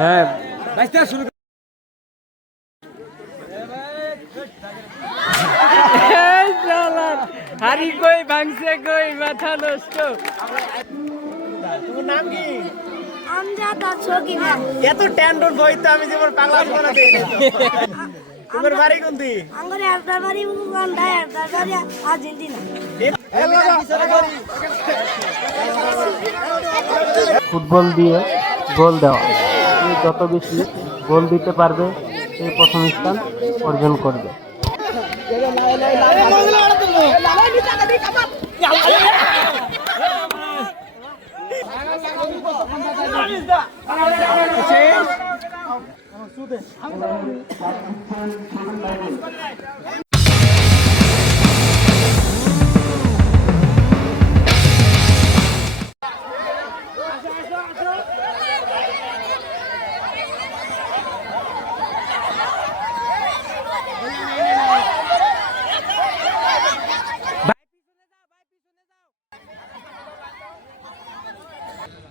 হ্যাঁ হারি কই ভাঙছে কই মাথা নষ্ট। তোমার নাম কি? আমজাদা ছকিনা। এত ট্যান্ডন বই তো আমি যেমন পাগলা জীবনে দেই নাই। তোমার বাড়ি কোনটি? আমার একটা বাড়ি উগান্ডা, একটা বাড়ি আর্জেন্টিনা। ফুটবল দিয়ে গোল দেওয়া, যত বেশি গোল দিতে পারবে সে প্রথম স্থান অর্জন করবে।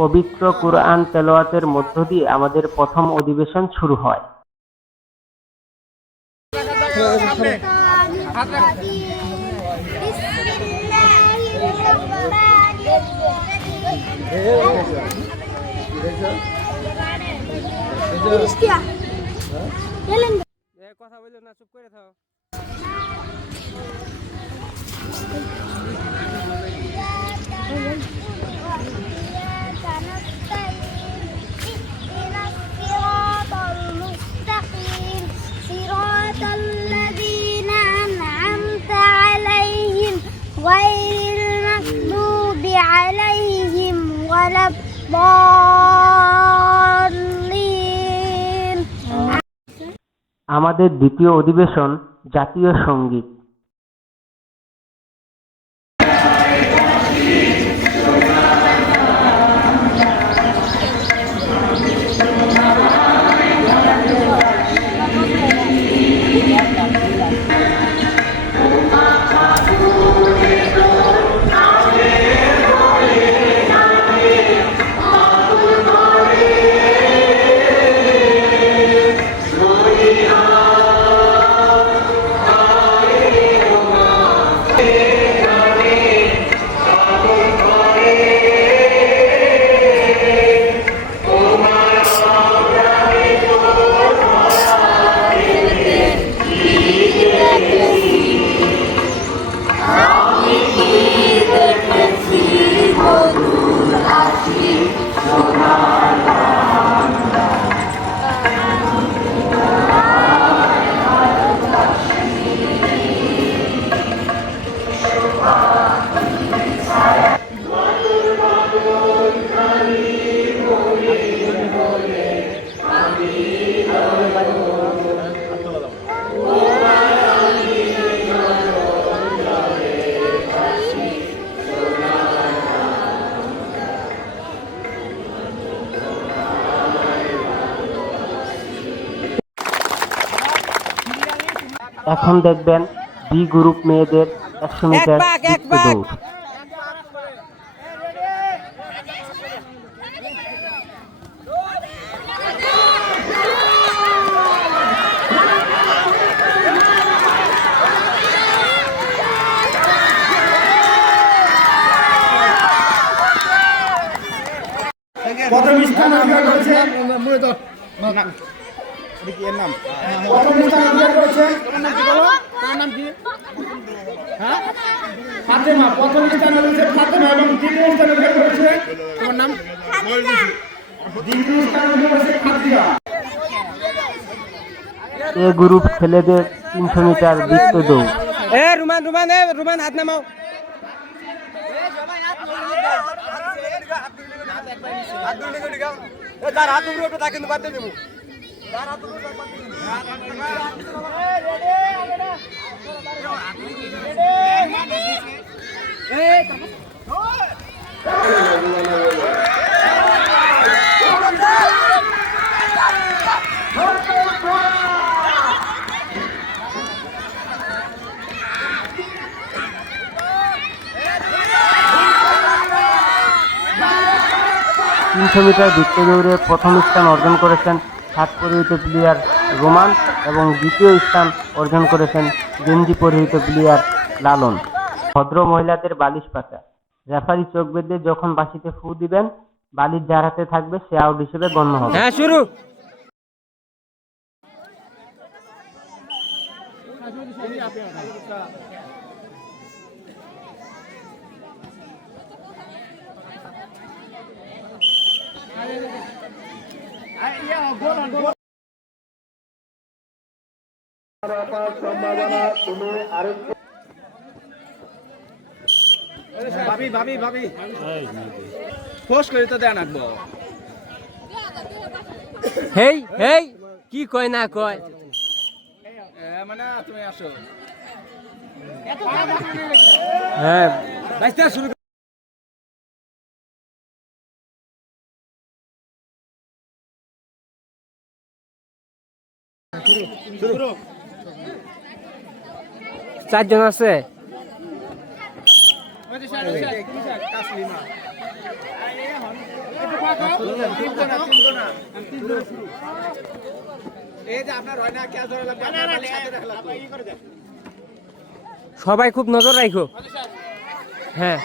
পবিত্র কুরআন তেলাওয়াতের মধ্য দিয়ে আমাদের প্রথম অধিবেশন শুরু হয়। কথা বললো না, চুপ করে থাও। غير المغضوب عليهم ولا الضالين। আমাদের দ্বিতীয় অধিবেশন জাতীয় সঙ্গীত। এখন দেখবেন বি গ্রুপ মেয়েদের 100 মিটার বৃত্ত দৌড়। প্রথম স্থান অধিকার করেছে এর নাম প্রথম স্থান অধিকার করেছে। তোমার নাম কি বলো? তোমার নাম কি? হ্যাঁ, ফাতেমা। প্রথম স্থান হয়েছে ফাতেমা এবং দ্বিতীয় স্থান অধিকার করেছে। তোমার নাম? দ্বিতীয় স্থান অধিকার করেছে ফাতিহা। এ গ্রুপ ছেলেদের 300 মিটার বৃত্ত দৌড়। রুমান রুমান রুমান হাত নামাও। 300 মিটার বৃত্ত দৌড়ে প্রথম স্থান অর্জন করেছেন শার্ট পরিহিত প্লেয়ার রোমান এবং দ্বিতীয় স্থান অর্জন করেছেন গেঞ্জি পরিহিত প্লেয়ার লালন। ভদ্র মহিলাদের বালিশ পাচা। রেফারি চোখ বেঁধে যখন বাঁশিতে ফু দিবেন, বালিশ যার হাতে থাকবে সে আউট হিসেবে গণ্য হবে। হ্যাঁ, শুরু। ভাবি ভাবি ভাবি ফোর্স করে তো দেন আঁকবো। হেই হেই কি কয় না কয়। মানে তুমি আসো। হ্যাঁ, বাইসটা শুরু। চারজন আছে। সবাই খুব নজর রাখো। হ্যাঁ,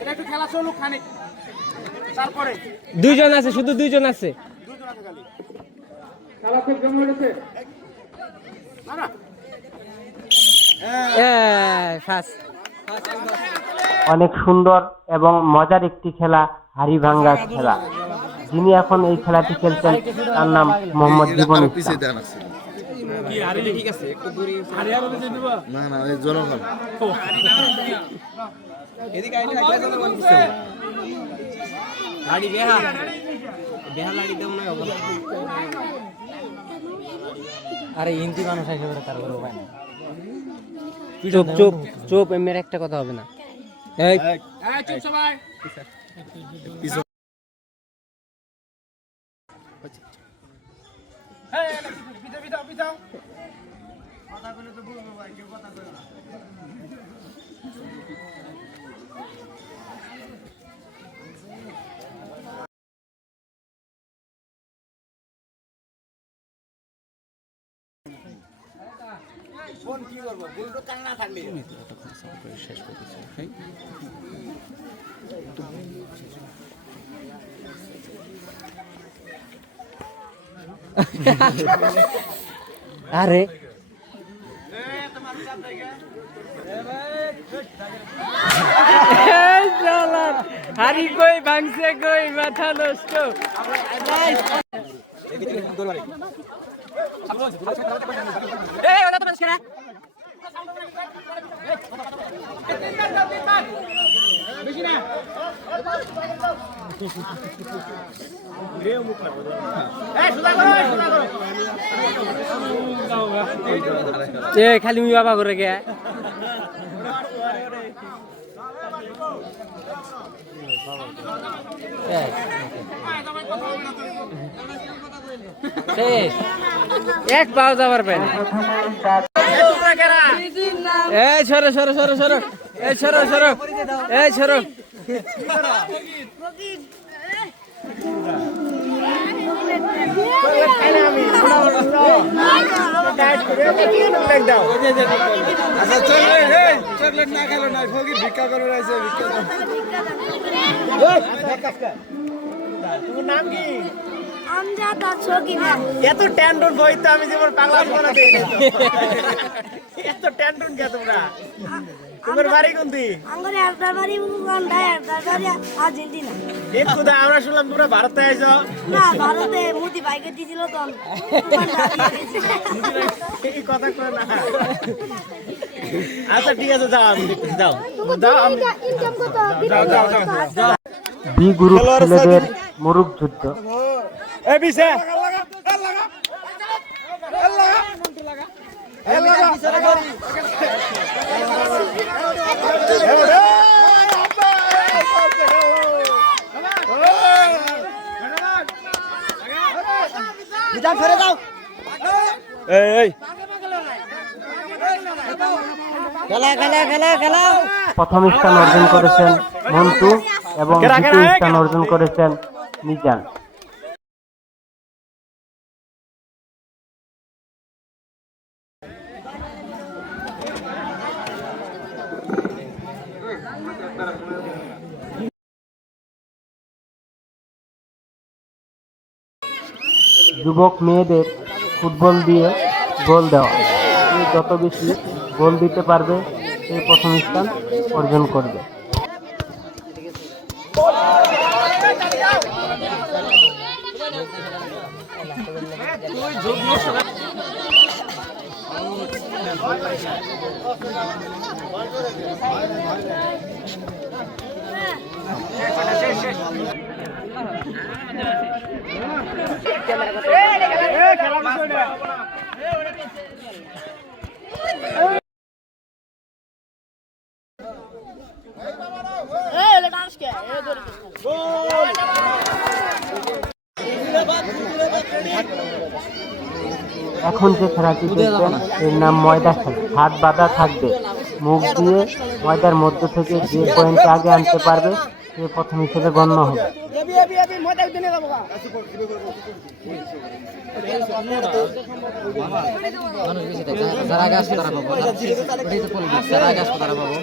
এটা একটু খেলা চলুক খানিক, তারপরে 2 জন আছে, শুধু 2 জন আছে। খেলা খুব জমে উঠেছে। ফার্স্ট। অনেক সুন্দর এবং মজার একটি খেলা, হাড়ি ভাঙ্গা খেলা। যিনি এখন এই খেলাটি খেলছেন তার নাম মোহাম্মদ জীবন ইসলাম। না না এই জনগণ আরে হিন্দি মানুষ একেবারে তার বড় ভাই না। চুপ চুপ চুপ, এমনি একটা কথা হবে না। এই চুপ সবাই। ফোন কি করবো, গুলটো কান্না থাকলে শেষ করে আরে হারি কই ভাঙছে কই, মাথা নষ্ট। খালি মুই বাবা করে গে এক পাও যাবার পাই না। এই সরো সরো সরো সরো, এই সরো সরো, এই সরো। চকলেট না খেলো না, ফকির ভিক্ষা করে রয়েছে। তোমার নাম কি? এত ট্যান্ডন বই তো আমি যেমন বাংলা বলা দেই না। এত ট্যান্ডন কে তোমরা? তোমার বাড়ি কোনটি? আমার একবার বাড়ি উগান্ডা, একবার বাড়ি আর্জেন্টিনা। এই খুদা আমরা শুনলাম তোমরা ভারতে আইছো। না, ভারতে মুদি বাইকে দিছিল তো এই কথা কই না। আচ্ছা ঠিক আছে, যাও আমি দেখতেছি, যাও যাও আমি যাও। বি গ্রুপ ছেলেদের মুরুগ যুদ্ধ। এই বিছে প্রথম স্থান অর্জন করেছেন মন্টু এবং দ্বিতীয় স্থান অর্জন করেছেন মিজান। যুবক মেয়েদের ফুটবল দিয়ে গোল দেওয়া, যত বেশি গোল দিতে পারবে সে প্রথম স্থান অর্জন করবে। এখন যে খেলাটি দেখবেন এর নাম ময়দা খেলা। হাত বাঁধা থাকবে, মুখ দিয়ে ময়দার মধ্য থেকে যে পয়েন্ট আগে আনতে পারবে সে প্রথম হিসেবে গণ্য হবে। যারা আগে আসবে তারা পাবো, যারা আগে আসবে তারা পাবো।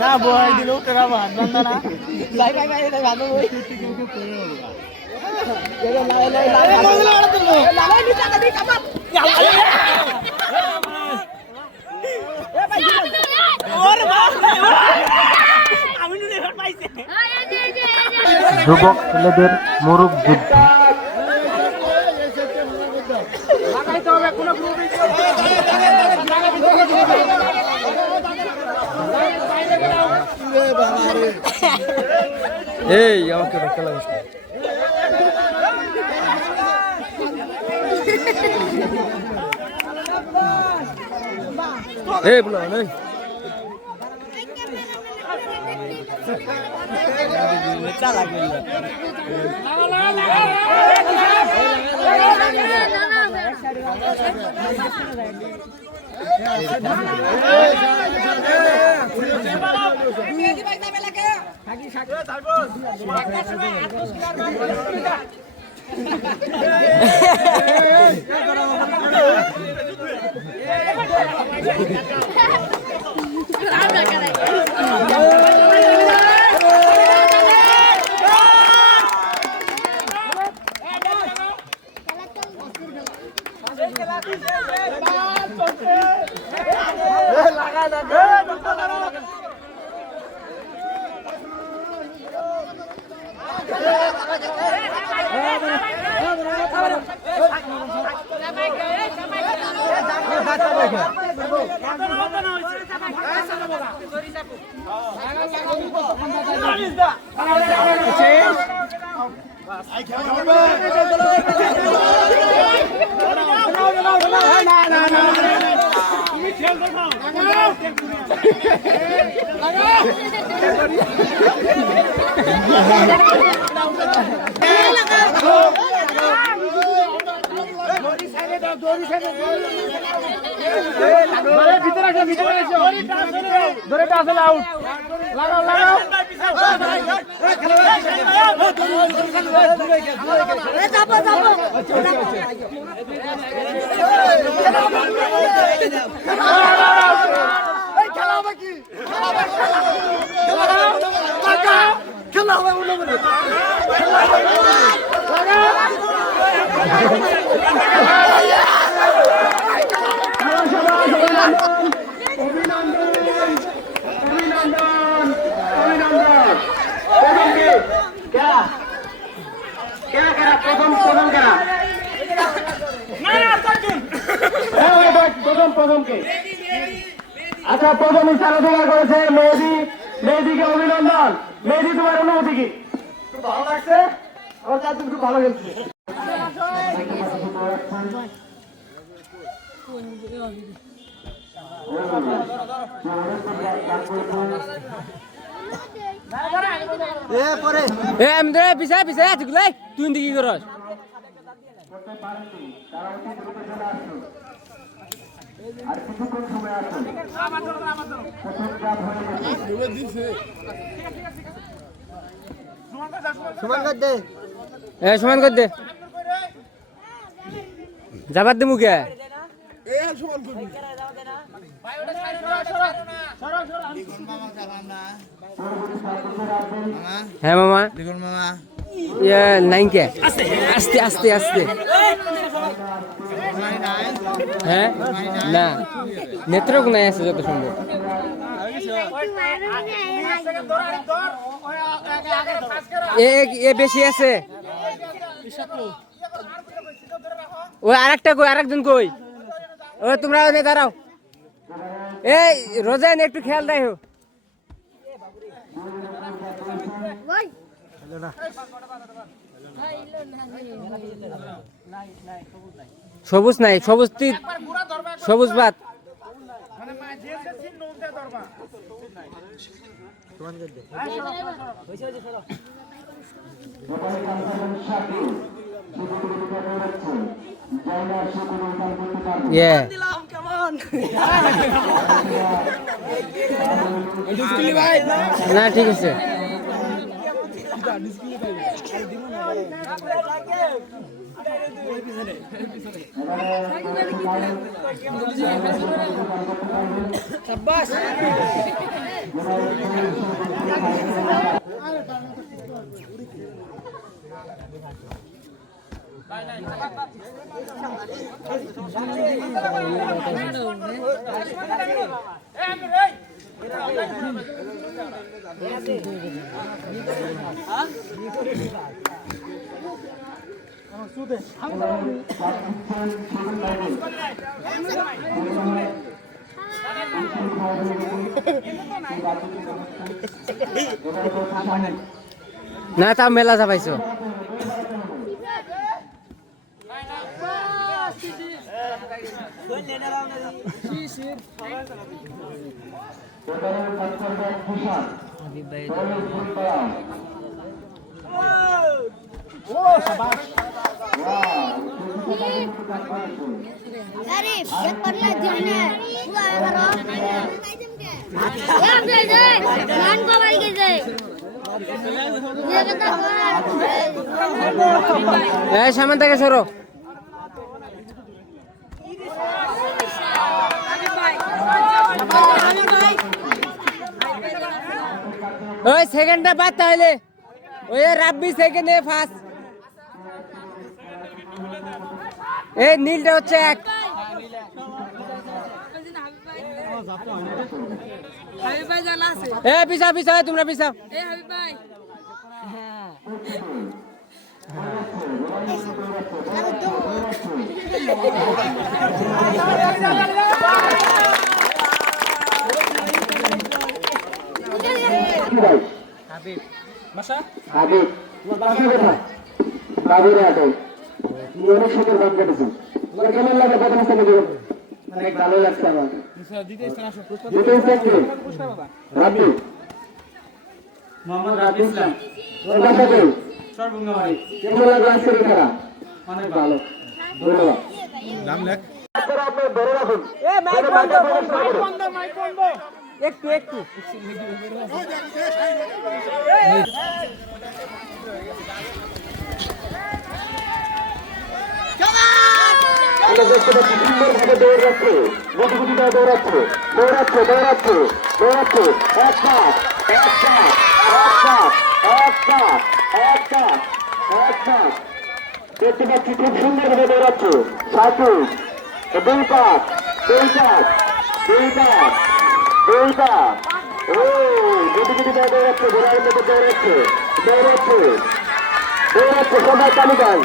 না বয় দিল তোরা ভাত বান্ধা না যুবক ছেলেদের মুরুগ যুদ্ধ। এই আমাকে খেলা এই বলো এই আচ্ছা, প্রথম স্থান অধিকার করেছে মেহেদি। মেহেদিকে অভিনন্দন। মেহেদি, তোমার অনুভূতি কি? খুব ভালো লাগছে, আমার কাছে খুব ভালো খেলছে। এ আমি তো পিছায় পিছায় আছি গুলাই তুই কি করস সমান কর দে যাবার দে মুখে হ্যাঁ মামা ইয়ে নাইন কে আস্তে আস্তে আস্তে হ্যাঁ না নেত্রকোনায় আছে যত সম্ভব এ বেশি আছে ওই আরেকটা কই আরেকজন কই ও তোমরা ওখানে দাঁড়াও এই রোজাইন একটু খেয়াল রাখো সবুজ নাই সবুজ সবুজ ভাত না ঠিক আছে না তা মেলা যাবাইছো अरे ये पढ़ना जाने पूरा करो यार दे दे मान को भाई के दे ये बता এ সামনে থেকে সরো ওই সেকেন্ডটা বাদ তাহলে ওই রাব্বি সেকেন্ডে ফার্স্ট এই নীলটা হচ্ছে এক হাবিব ভাই জানা আছে এ পিছাও পিছাও তোমরা পিছাও এ হাবিব ভাই হাবিব হাবিব বাবুরে আটো অনেক সুন্দর গান কেটেছেন কেমন লাগে প্রথম স্থানে অনেক ভালো লাগছে আমার দ্বিতীয় স্থান রাব্বি মোহাম্মদ রাব্বি ইসলাম ওর বাসা কই সর্বঙ্গাবাড়ি কেমন লাগে আজকের খেলা অনেক ভালো ধন্যবাদ নাম লেখ আপনি ধরে রাখুন এ মাইক বন্ধ একটু একটু দেখতে পাচ্ছি সুন্দরভাবে দৌড়াচ্ছে গতিগতিটা দৌড়াচ্ছে দৌড়াচ্ছে দৌড়াচ্ছে দৌড়াচ্ছে এক পাক এক পাক এক পাক এক পাক এক পাক দেখতে পাচ্ছি খুব সুন্দরভাবে দৌড়াচ্ছে সাইকেল দুই পাক দুই পাক দুই পাক দুই পাক ও গতিগতিটা দৌড়াচ্ছে ঘোড়ার মতো দৌড়াচ্ছে দৌড়াচ্ছে দৌড়াচ্ছে সবাই তালিকায়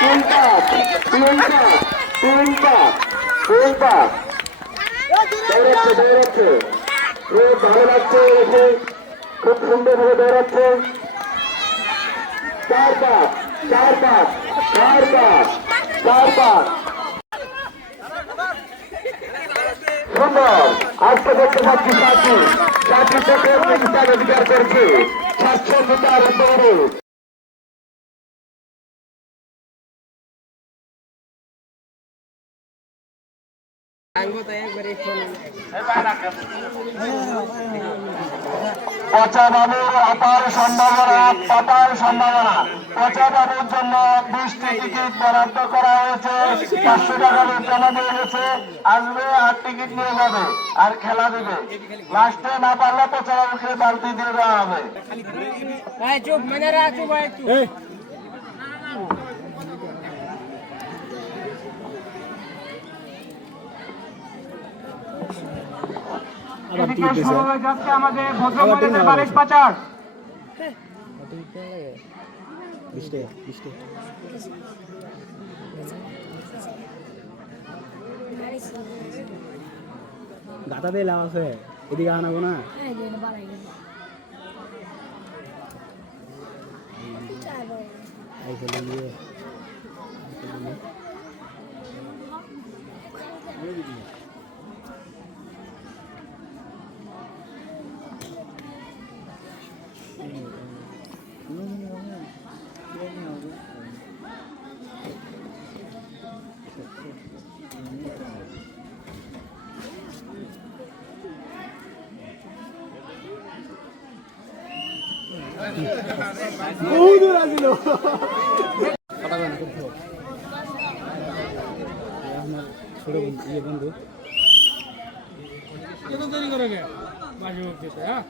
তিন পাক তিন পাক তিন পাক তিন পাক দৌড়াচ্ছে দৌড়াচ্ছে খুব ভালো লাগছে এসে খুব সুন্দরভাবে দৌড়াচ্ছে চার পাক চার পাক চার পাক চার পাক সুন্দর আজকে দেখতে পাচ্ছি সাথী থেকে স্থান অধিকার করছে 700 মিটার দৌড়ে পচা বাবুর অপার সম্ভাবনা পচা বাবুর জন্য 20টি টিকিট বরাদ্দ করা হয়েছে 500 টাকা জমা দিয়ে গেছে আসবে আর টিকিট নিয়ে যাবে আর খেলা দিবে লাস্টে না পারলে পচা বাবুকে বালতি দিয়ে দেওয়া হবে এদিকে শুরু হয়ে যাচ্ছে আমাদের ভদ্রমহিলাদের বালিশ পাচার গাতা দিয়ে লাভ আছে এদিকে আনাবো না ছোট বন্ধু কত দেরি করে গে বাজি বলতে হ্যাঁ